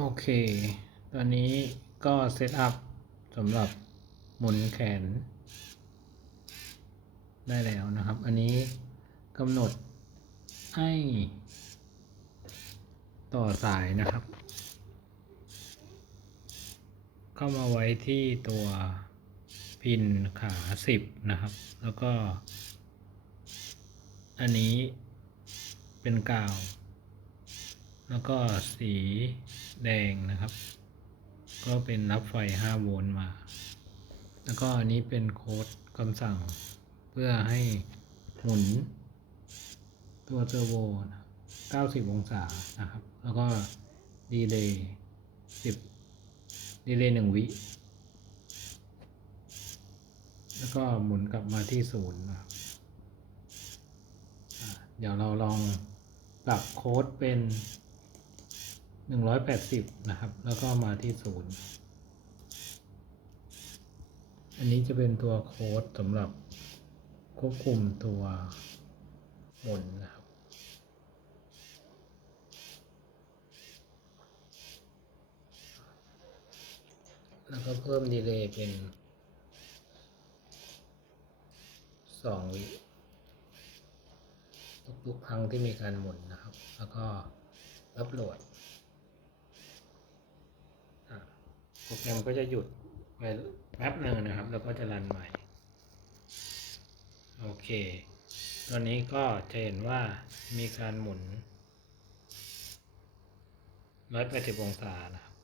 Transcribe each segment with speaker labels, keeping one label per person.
Speaker 1: โอเค ตอนนี้ก็เซตอัพสำหรับหมุนแขน ได้แล้วนะครับ อันนี้กำหนดให้ต่อสายนะครับ เข้ามาไว้ที่ตัวพินขาสิบนะครับ แล้วก็ อันนี้เป็นกาว แล้วก็สีแดงนะครับ ก็เป็นรับไฟ 5 โวลต์มา แล้วก็อันนี้เป็นโค้ดคำสั่งเพื่อให้หมุน ตัวเทอร์โบ90 องศานะครับ แล้วก็ดีเลย์10ดีเลย์1วิ แล้วก็หมุนกลับมาที่ศูนย์นะครับเดี๋ยวเราลองปรับโค้ดเป็น 180นะครับ แล้วก็มาที่ศูนย์อันนี้จะเป็นตัวโค้ดสำหรับควบคุมตัวหมุนนะครับ แล้วก็เพิ่มดีเลย์เป็นสองวิทุกๆครั้งที่มีการหมุนนะครับ แล้วก็อัปโหลดอะ โปรแกรมก็จะหยุดไปแป๊บหนึ่งนะครับ แล้วก็จะรันใหม่ โอเค ตอนนี้ก็จะเห็นว่ามีการหมุน180องศานะครับ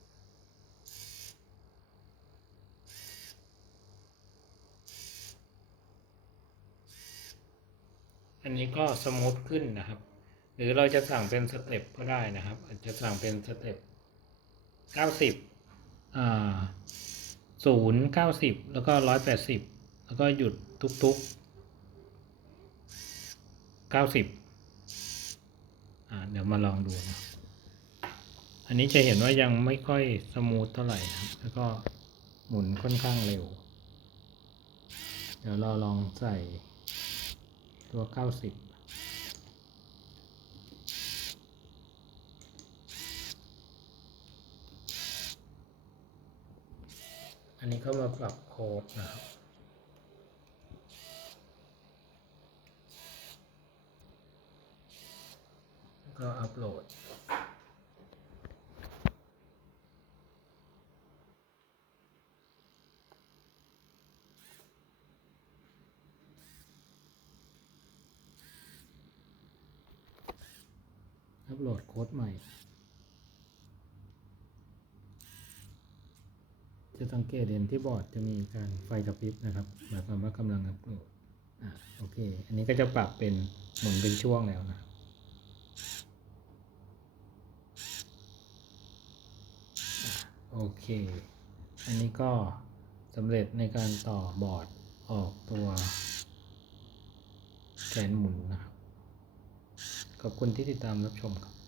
Speaker 1: อันนี้ก็สมูทขึ้นนะครับ หรือเราจะสั่งเป็นสเต็ปก็ได้นะครับ อาจจะสั่งเป็นสเต็ปเก้าสิบ ศูนย์เก้าสิบแล้วก็ร้อยแปดสิบแล้วก็หยุดทุกๆุกเก้าสิบเดี๋ยวมาลองดูนะอันนี้จะเห็นว่ายังไม่ค่อยสมูทเท่าไหร่ครับแล้วก็หมุนค่อนข้างเร็ว เดี๋ยวเราลองใส่ตัวเก้าสิบ อันนี้ก็มาปรับโค้ดนะครับแล้วก็อัปโหลดอัปโหลดโค้ดใหม่ จะสังเกตเห็นที่บอร์ดจะมีการไฟกระพริบนะครับ หมายความว่ากำลังอัปโหลดอะโอเค อันนี้ก็จะปรับเป็นหมุนเป็นช่วงแล้วนะครับอะโอเค อันนี้ก็สำเร็จในการต่อบอร์ดออกตัวแกนหมุนนะครับ ขอบคุณที่ติดตามรับชมครับ